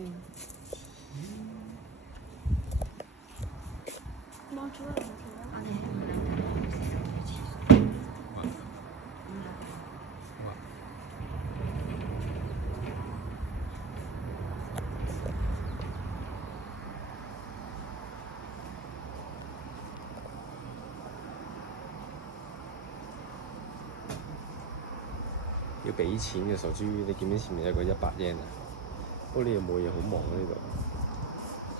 先。望住個條啊！我哋喺度諗緊要洗手去廁所。好啊。好啊。要俾錢嘅傻豬，你見唔見前面有個100 yen 啊？不過你又冇嘢好忙啊呢度。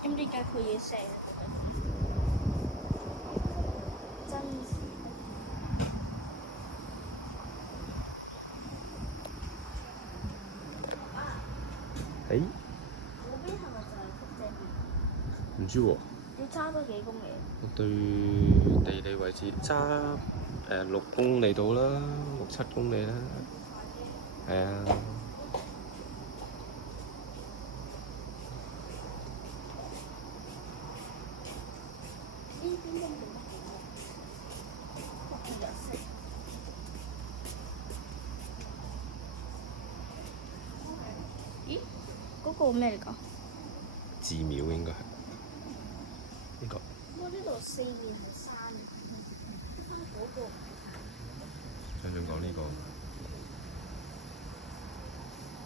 咁點解佢要寫啊？真是誒？嗰邊係咪就係福姐邊？唔知喎。要揸多幾公里？我對地理位置揸6公里到啦，6、7公里啦。係啊。呢邊都冇乜嘢，日式。咦？嗰個咩嚟㗎？寺廟應該係呢個。哇！呢度四面係山，翻嗰個。想講呢個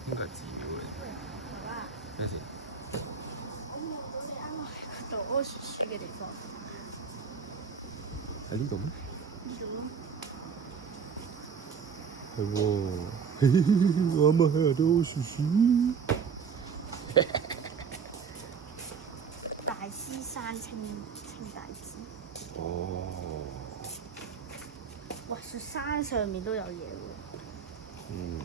應該係寺廟嚟。爸爸。咩事？我望到你啱啱喺嗰度屙鼠鼠嘅地方。喺呢度咩？呢度咯。係喎，我啱啱喺度屙鼠鼠。大獅山清大寺。哦。哇！山上面都有嘢喎。嗯。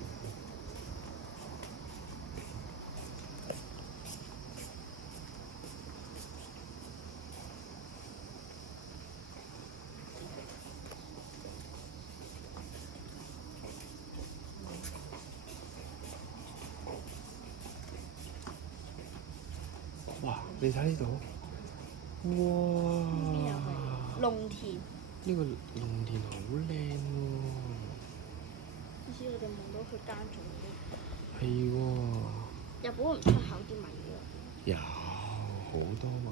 哇！你睇呢度，哇！農田。呢個農田好靚喎。好似我哋望到佢耕種嘅。係喎。日本唔出口啲米㗎。有好多米。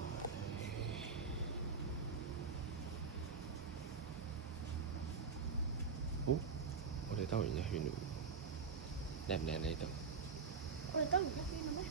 好，我哋兜完一圈啦喎，靚唔靚呢度？我哋兜完一圈啦咩？